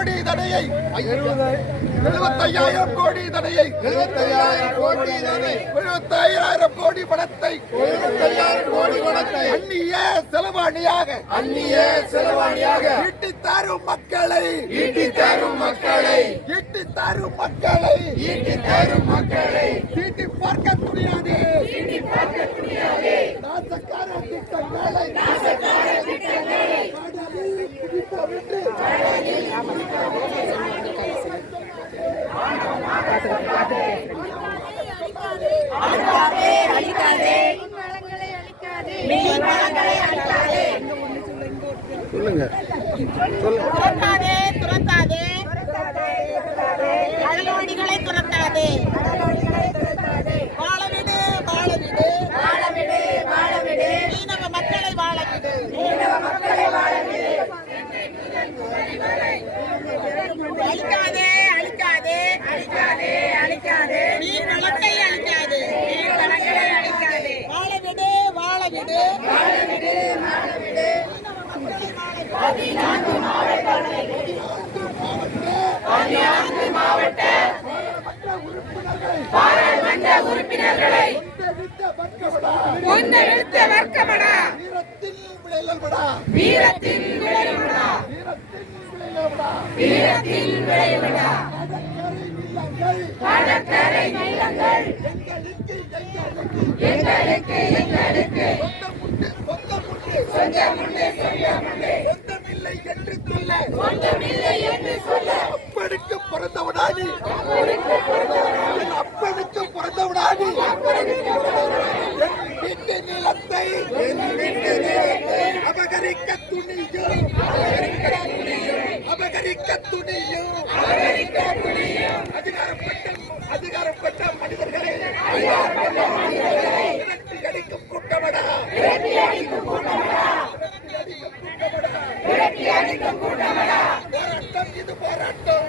கோடி தடையை. எழுபத்தையாயிரம் கோடி தடையை. எழுபத்தையாயிரம் கோடி தானே எழுபத்தையாயிரம் கோடி பணத்தை. எழுபத்தையாயிரம் கோடி பணத்தை. அந்நிய செலவாணியாக. அந்நிய செலவாணியாக. ஈட்டி தரும் மக்களை. ஈட்டி தரும் மக்களை. ஈட்டி தரும் மக்களை. ஈட்டி தரும் மக்களை சீட்டி பார்க்க முடியாது நாசக்கார திட்டங்களை சொல்லுங்க. துரத்தாதே துரத்தாதே. கடலோடிகளை துரத்தாதே. வாழவிடு வாழவிடு வாழவிடு வாழவிடு மீனவ மக்களை வாழவிடு. மீனவ மக்களை வாழவிடு. வாழவிடு வாழவிடு வாழவிடு பாராளுமன்ற உறுப்பினர்களை கொந்தெழுத்த வர்க்கமடா. வீரத்தில் விளையல்படா வீரத்தின் விளையல்படா கடற்கரை நிலங்கள் சொந்தமில்லை என்று சொல்ல. சொந்தமில்லை என்று சொல்ல அப்பனுக்கு பிறந்தவனாடி என் அப்பனுக்கு பிறந்தவனாடி என் வீட்டு நிலத்தை என் வீட்டு நிலத்தை அபகரிக்க துணியும். அபகரிக்க துணியும். அதிகாரப்பட்ட போராட்டம் இது போராட்டம்.